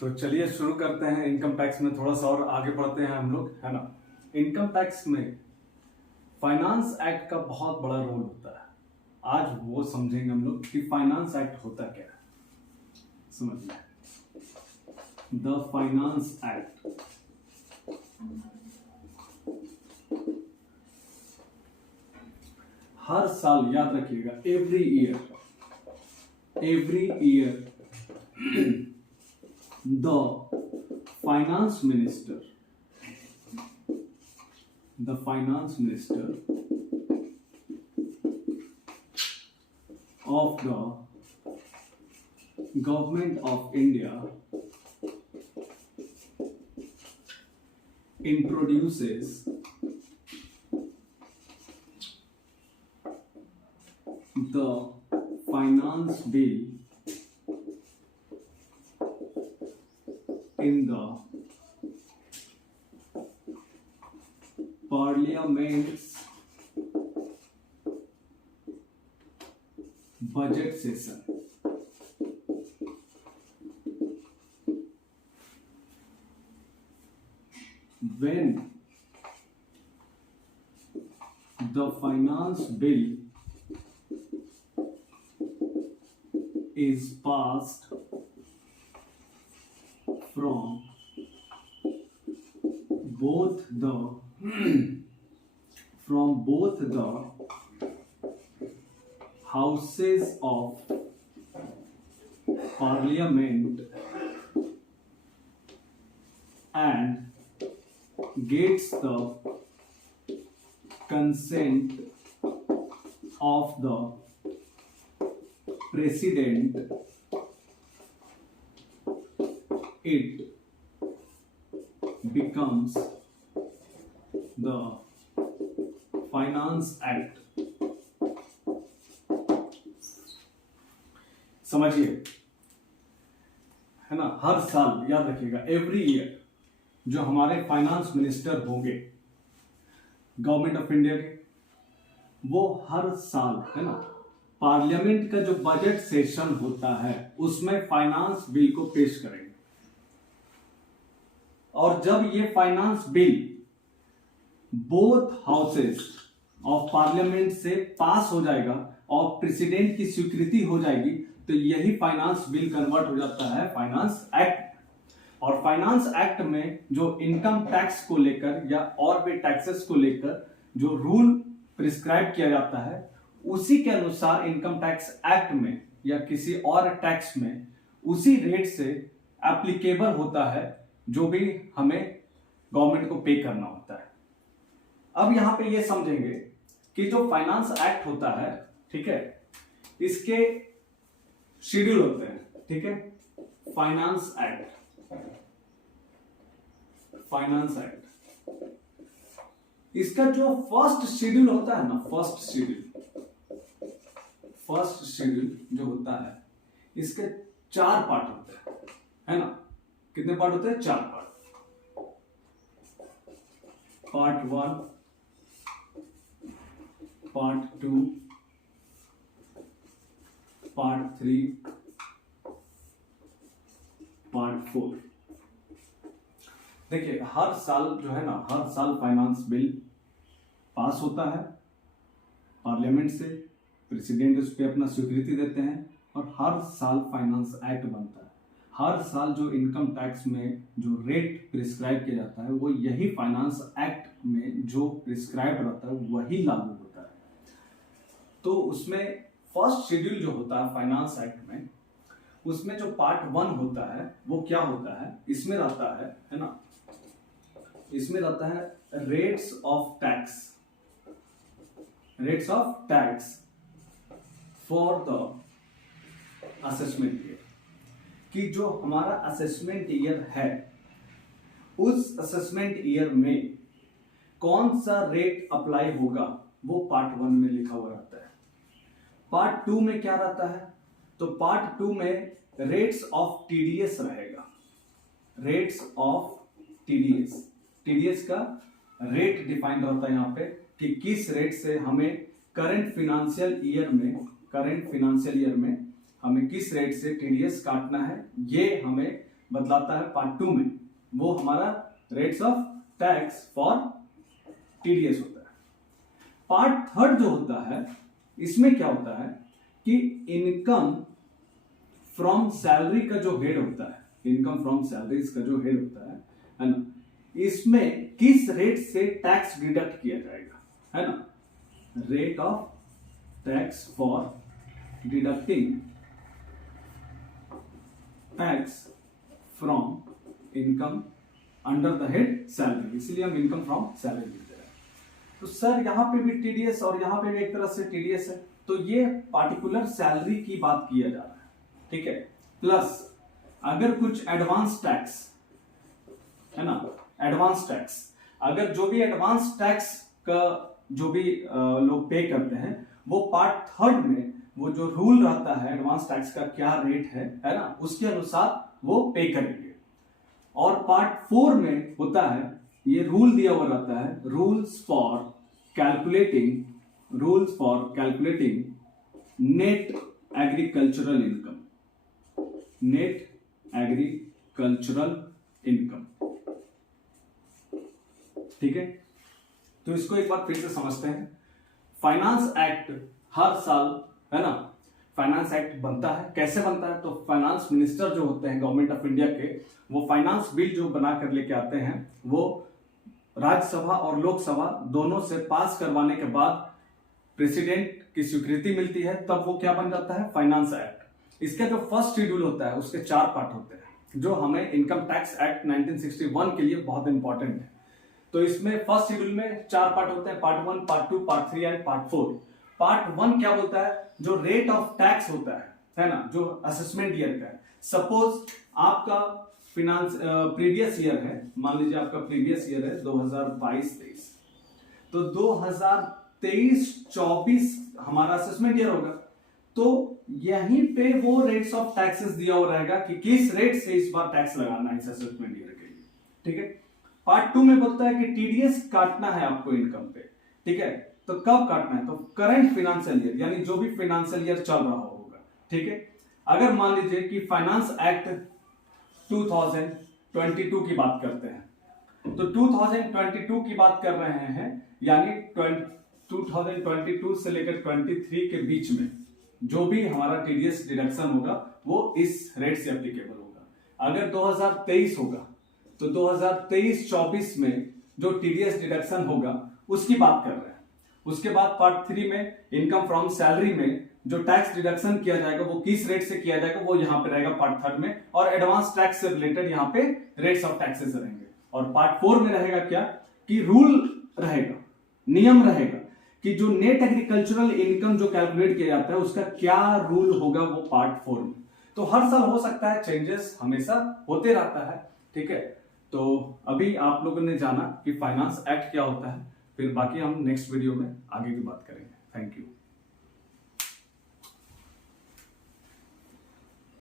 तो चलिए शुरू करते हैं। इनकम टैक्स में थोड़ा सा और आगे बढ़ते हैं हम लोग, है ना। इनकम टैक्स में फाइनेंस एक्ट का बहुत बड़ा रोल होता है। आज वो समझेंगे हम लोग कि फाइनेंस एक्ट होता क्या है। समझिए, द फाइनेंस एक्ट हर साल, याद रखिएगा, every year the finance minister of the government of India introduces the finance bill in the parliament's budget session. When the finance bill is passed from both the houses of parliament and gets the consent of the president, it becomes the finance act. समझिए, है ना। हर साल, याद रखिएगा, every year जो हमारे finance minister होंगे government of India के, वो हर साल, है ना, पार्लियामेंट का जो बजट सेशन होता है उसमें फाइनेंस बिल को पेश करेंगे। और जब ये finance bill both houses of parliament से पास हो जाएगा और प्रेसिडेंट की स्वीकृति हो जाएगी, तो यही फाइनेंस बिल कन्वर्ट हो जाता है फाइनेंस एक्ट। और फाइनेंस एक्ट में जो इनकम टैक्स को लेकर या और भी टैक्सेस को लेकर जो रूल प्रिस्क्राइब किया जाता है, उसी के अनुसार इनकम टैक्स एक्ट में या किसी और टैक्स में उसी रेट से एप्लीकेबल होता है जो भी हमें गवर्नमेंट को पे करना होता है। अब यहां पे ये समझेंगे कि जो फाइनेंस एक्ट होता है, ठीक है, इसके शेड्यूल होते हैं, ठीक है। फाइनेंस एक्ट इसका जो फर्स्ट शेड्यूल होता है ना, फर्स्ट शेड्यूल जो होता है, इसके 4 पार्ट होते हैं, है ना। कितने पार्ट होते हैं? 4 part. Part 1, part 2, part 3, part 4। देखिए, हर साल जो है ना, हर साल फाइनेंस बिल पास होता है पार्लियामेंट से, प्रेसिडेंट उस पर अपना स्वीकृति देते हैं और हर साल फाइनेंस एक्ट बनता है। हर साल जो इनकम टैक्स में जो रेट प्रिस्क्राइब किया जाता है, वो यही फाइनेंस एक्ट में जो प्रिस्क्राइब रहता है वही लागू होता है। तो उसमें फर्स्ट शेड्यूल जो होता है फाइनेंस एक्ट में, उसमें जो पार्ट 1 होता है वो क्या होता है, इसमें रहता है ना, इसमें रहता है rates of tax for the assessment year. कि जो हमारा असेसमेंट ईयर है, उस असेसमेंट ईयर में कौन सा रेट अप्लाई होगा, वो पार्ट 1 में लिखा हुआ रहता है। पार्ट 2 में क्या रहता है? तो पार्ट 2 में रेट्स ऑफ टीडीएस रहेगा। रेट्स ऑफ टीडीएस का रेट डिफाइंड रहता है यहाँ पे कि किस रेट से हमें करंट फिनेंशियल ईयर में हमें किस रेट से टीडीएस काटना है, ये हमें बतलाता है पार्ट 2 में, वो हमारा rates of tax for TDS होता है। पार्ट 3 जो होता है, इसमें क्या होता है कि इनकम फ्रॉम सैलरी का जो हेड होता है, इनकम फ्रॉम सैलरीज का जो हेड होता है ना, इसमें किस रेट से टैक्स डिडक्ट किया जाएगा, है ना, rate of tax for deducting tax from income under the head salary, इसलिए हम इनकम फ्रॉम सैलरी लिखते हैं। तो सर यहां पे भी टीडीएस और यहां पे भी एक तरह से टीडीएस है, तो ये पार्टिकुलर सैलरी की बात किया जा रहा है, ठीक है। प्लस अगर कुछ एडवांस टैक्स है ना, एडवांस टैक्स, अगर जो भी एडवांस टैक्स का जो भी लोग पे करते हैं, वो पार्ट 3 में वो जो रूल रहता है एडवांस टैक्स का क्या रेट है ना, उसके अनुसार वो पे करेंगे। और पार्ट 4 में होता है, ये रूल दिया हुआ रहता है, rules for calculating net agricultural income, net agricultural income, ठीक है। तो इसको एक बार फिर से समझते हैं। फाइनेंस एक्ट हर साल, है ना, फाइनेंस एक्ट बनता है। कैसे बनता है? तो फाइनेंस मिनिस्टर जो होते हैं गवर्नमेंट ऑफ इंडिया के, वो फाइनेंस बिल जो बना कर लेके आते हैं, वो राज्यसभा और लोकसभा दोनों से पास करवाने के बाद प्रेसिडेंट की स्वीकृति मिलती है, तब वो क्या बन जाता है? Finance act. इसका जो फर्स्ट शेड्यूल होता है उसके 4 पार्ट होते हैं, जो हमें इनकम टैक्स एक्ट 1961 के लिए बहुत इंपॉर्टेंट है। तो इसमें फर्स्ट शेड्यूल में 4 पार्ट होते हैं, part 1, part 2, part 3 and part 4। Part 1 क्या बोलता है? जो रेट ऑफ टैक्स होता है ना, जो असेसमेंट ईयर का है। सपोज आपका फिनांस प्रीवियस ईयर है, मान लीजिए आपका प्रीवियस ईयर है 2022-23, तो 2023-24 हमारा असेसमेंट ईयर होगा। तो यहीं पे वो रेट्स ऑफ टैक्सेस दिया हुआ रहेगा कि किस रेट से इस बार टैक्स लगाना है इस असेसमेंट ईयर के लिए, ठीक है। पार्ट 2 में बोलता है कि टीडीएस काटना है आपको इनकम पे, ठीक है। तो कब काटना है? तो करंट फाइनेंशियल ईयर, यानी जो भी फाइनेंशियल ईयर चल रहा होगा, ठीक है। अगर मान लीजिए कि फाइनेंस एक्ट 2022 की बात करते हैं, तो 2022 की बात कर रहे हैं, यानी 2022 से लेकर 23 के बीच में जो भी हमारा टीडीएस डिडक्शन होगा वो इस रेट से एप्लीकेबल होगा। अगर 2023 होगा तो 2023-24 में जो टीडीएस डिडक्शन होगा उसकी बात कर रहे हैं। उसके बाद पार्ट 3 में इनकम फ्रॉम सैलरी में जो टैक्स डिडक्शन किया जाएगा वो किस रेट से किया जाएगा वो यहां पे रहेगा पार्ट 3 में, और एडवांस टैक्स से रिलेटेड यहां पे रेट्स ऑफ टैक्सेस रहेंगे। और पार्ट 4 में रहेगा क्या कि रूल रहेगा, नियम रहेगा कि जो नेट एग्रीकल्चरल इनकम जो कैलकुलेट किया जाता है उसका क्या रूल होगा, वो पार्ट 4 में। तो हर साल हो सकता है, चेंजेस हमेशा होते रहता है, ठीक है। तो अभी आप लोगों ने जाना कि फाइनेंस एक्ट क्या होता है, फिर बाकी हम नेक्स्ट वीडियो में आगे की बात करेंगे। Thank you.